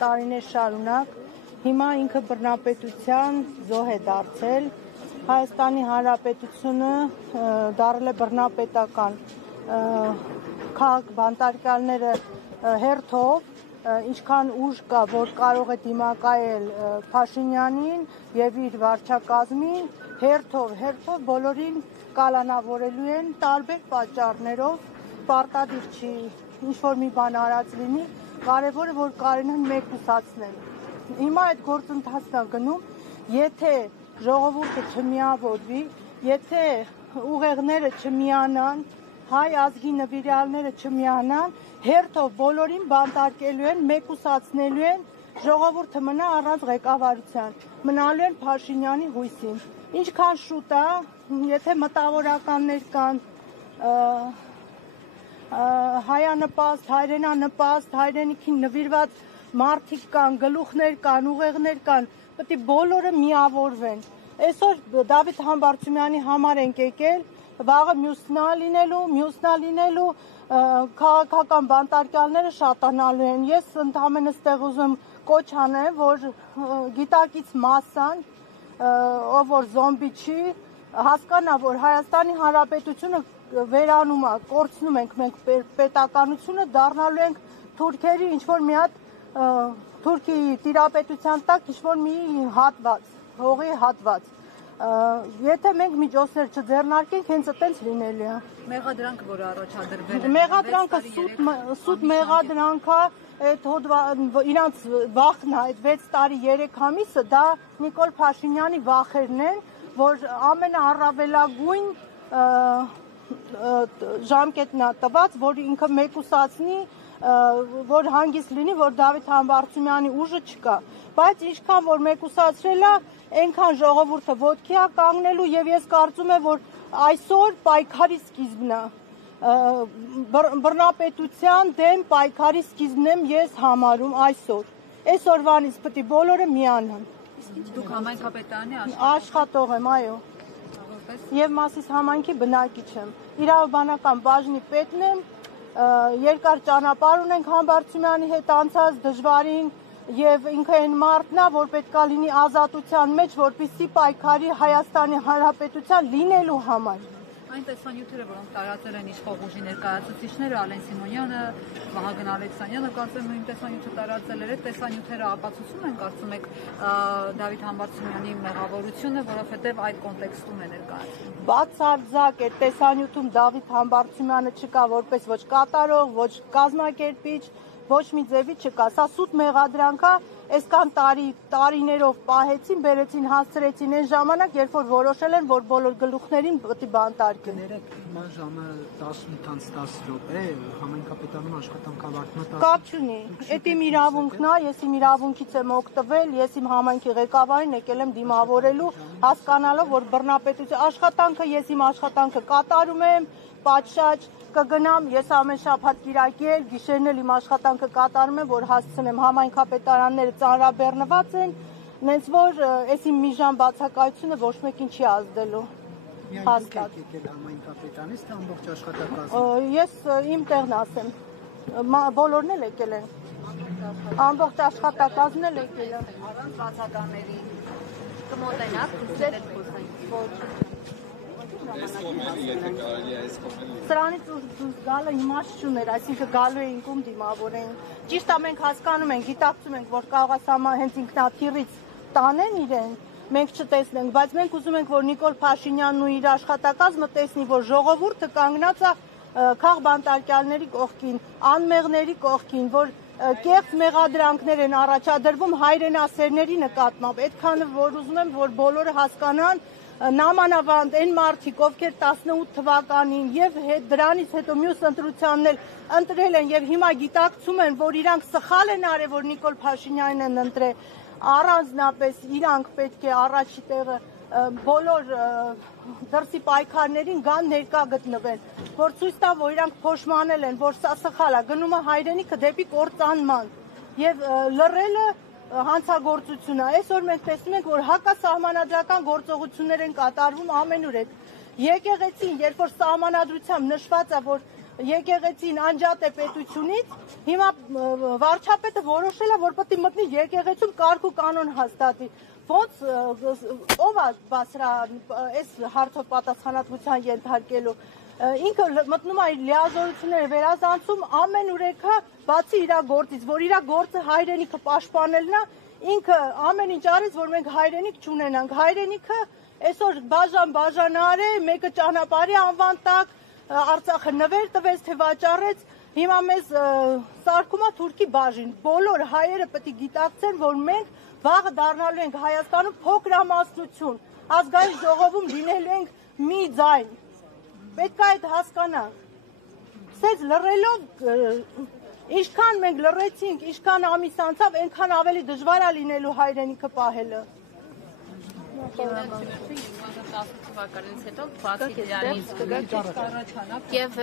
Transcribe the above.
տարիներ շարունակ, հիմա ինքը բռնապետության զոհ է դարձել, Հայաստանի Հանրապետությունը դարձել է բռնապետական քաղաք բանտարկյալները հերթով, ինչքան ուժ կա, որ կարող է դիմակայել Փաշինյանին եւ իր վարչակազմին, հերթով բոլորին կալանավորելու են տարբեր պատճառներով, պարտադիր չի ինչ-որ մի բան արած լինի, կարևորը որ կարողանան մեկուսացնել։ Հիմա այդ գործընթացն է գնում, եթե ժողովուրդը չմիավորվի, եթե ուղեղները չմիանան, հայ ազգի նվիրյալները չմիանան, հերթով բոլորին բանտարկելու են, մեկուսացնելու են, ժողովուրդը մնա առանց ղեկավարության, մնալու են Փաշինյանի հույսին։ Ինչքան շուտ է, եթե մտավորականներ կան, հայանպաստ, հայրենանպաստ, հայրենիքին նվիրված մարդիկ կան, գլուխներ կան, ուղեղներ կան, պետք է բոլորը միավորվեն։ Այսօր Դավիթ Համբարձումյանի համար ենք եկել, վաղը մյուսնա լինելու, քաղաքական բանտարկյալները շատանալու են։ Ես ընդհանրապես ստեղ ուզում կոչ անեմ, որ գիտակից մասան, ով որ զոմբի չի, հասկանա, որ Հայաստանի Հանրապետությունը վերանում է, կորցնում ենք մենք պետականությունը, դառնալու ենք թուրքերի ինչ-որ մի հատ Թուրքիայի տիրապետության տակ ինչ-որ մի հատված, հողի հատված։ Եթե մենք միջոցներ չձեռնարկենք, հենց այդպես լինելու է։ Մեղադրանքը, որ առաջադրվել է։ Մեղադրանքը սուտ մեղադրանք է, այդ իրանց վախն է, այդ 6 տարի 3 ամիսը, դա Նիկոլ Փաշինյանի վախերն են, որ ամենաառավելագույն ժամկետն է տված, որ ինքը մեկուսացնի, որ հանգիստ լինի, որ Դավիթ Համբարձումյանի ուժը չկա, բայց ինչքան որ մեկուսացրել է, այնքան ժողովուրդը ոտքի է կանգնելու եւ ես կարծում եմ, որ այսօր պայքարի սկիզբն է, բռնապետության դեմ պայքարի սկիզբն եմ ես համարում այսօրվանից պետք է բոլորը միանան։ Դուք համայնքապետարանի աշխատող եմ, այո, եւ Մասիս համայնքի բնակիչ եմ, իրավաբանական բաժնի պետն եմ, երկար ճանապարհ ունենք Համբարձումյանի հետ անցած դժվարին եւ ինքը այն մարդն է, որ պետքա լինի ազատության մեջ, որպեսզի պայքարի Հայաստանի Հանրապետության լինելու համար։ Այն տեսանյութերը, որոնք տարածել են իշխող ուժի ներկայացուցիչները, Ալեն Սիմոնյանը, Վահագն Ալեքսանյանը, կարծեմ նույն տեսանյութը տարածել էր, այդ տեսանյութերը ապացուցում են, կարծում եք, Դավիթ Համբարձումյանի մեղավորությունը, որովհետև այդ կոնտեքստում է ներկայացվում։ Բացարձակ այդ տեսանյութում Դավիթ Համբարձումյանը չկա որպես ոչ կատարող, ոչ կազմակերպիչ, ոչ մի ձևի չկա, սա սուտ մեղադրանք է, այսքան տարիներով պահեցին, բերեցին, հասցրեցին այն ժամանակ, երբ որ որոշել են, որ բոլոր գլուխներին պետք է բանտարկեն։ Կներեք, հիմա ժամը 18:10 րոպե, համայնքապետարանում աշխատանք ավարտվում է։ Կապ չունի, այդ իմ իրավունքն է, ես իմ իրավունքից եմ օգտվել, ես իմ համայնքի ղեկավարին եկել եմ դիմավորելու, հասկանալով, որ բռնապետության աշխատանքը, ես իմ աշխատանքը կատարում եմ, պատշաճ կգնամ, ես ամեն շաբաթ կիրակի էլ, գիշերն էլ իմ աշխատանքը կատարում եմ, որ հասցնեմ համայնքապետարանները ծանրաբեռնված են, նենց որ այս իմ մի ժամ բացակայությունը ոչ մեկին չի ազդելու։ Հաստատ եկել համայնքապետարանից, թե ամբողջ աշխատակազմը։ Ես իմ տեղն ասեմ, բոլորն էլ եկել են, ամբողջ աշխատակազմն էլ եկել են։ Առանց բացականների կմոտենաք, Սրանից դուրս գալը իմաստ չուներ, այսինքն գալու էինք ում դիմավորեին։ Ճիշտ է, մենք հասկանում ենք, գիտակցում ենք, որ կարող է սա հենց ինքնաթիռից տանեն իրեն, մենք չտեսնենք, բայց մենք ուզում ենք, որ Նիկոլ Փաշինյանն ու իր աշխատակազմը տեսնի, որ ժողովուրդը կանգնած է քաղբանտարկյալների կողքին, անմեղների կողքին, որ կեղծ մեղադրանքներ են առաջադրվում հայրենասերների նկատմամբ, այդքանը որ ուզում եմ, որ բոլորը հասկանան, նամանավանդ այն մարդիկ, ովքեր 18 թվականին եւ դրանից հետո մյուս ընտրությանն էլ ընտրել են եւ հիմա գիտակցում են, որ իրանք սխալ են արել, որ Նիկոլ Փաշինյանն են ընտրել, առանձնապես իրանք պետք է առաջի տեղը բոլոր դրսի պայքարներին գան ներկա գտնվեն, որ ցույց տա, որ իրանք փոշմանել են, որ սա սխալ է, գնում է հայրենիքը դեպի կործանման եւ լռելը հանցագործություն է։ Այսօր մենք տեսնում ենք, որ հակասահմանադրական գործողություններ են կատարվում ամենուր այդ եկեղեցին, երբ որ սահմանադրությամբ նշված է, որ եկեղեցին անջատ է պետությունից, հիմա վարչապետը որոշել է, որ պետք է մտնի եկեղեցում կարգ ու կանոն հաստատի։ Ոնց ով է բասրա այս հարցով պատասխանատվության ենթարկելու։ Ինքը մտնում է իր լիազորությունները վերազանցում ամեն ուրեքա բացի իր գործից, որ իր գործը հայրենիքը պաշտպանելն է, ինքը ամեն ինչ արեց, որ մենք հայրենիք չունենանք։ Հայրենիքը այսօր բաժանար է, մեկը ճանապարհի անվան տակ, Արցախը նվեր տվեց, թե վաճառեց, հիմա մեզ սարքում է թուրքի բաժին։ Բոլոր հայերը պետք է գիտակցեն, որ մենք վաղը դառնալու ենք Հայաստանում փոքրամասնություն, ազգային ժողովում լինելու ենք մի ձայն։ Պետք է այդ հասկանանք։ Սենց լռելով, ինչքան մենք լռեցինք, ինչքան ամիս անցավ, այնքան ավելի դժվար է լինելու հայրենիքը պահելը։ 2010 թվականից հետո բացի դրանից առաջանա եւ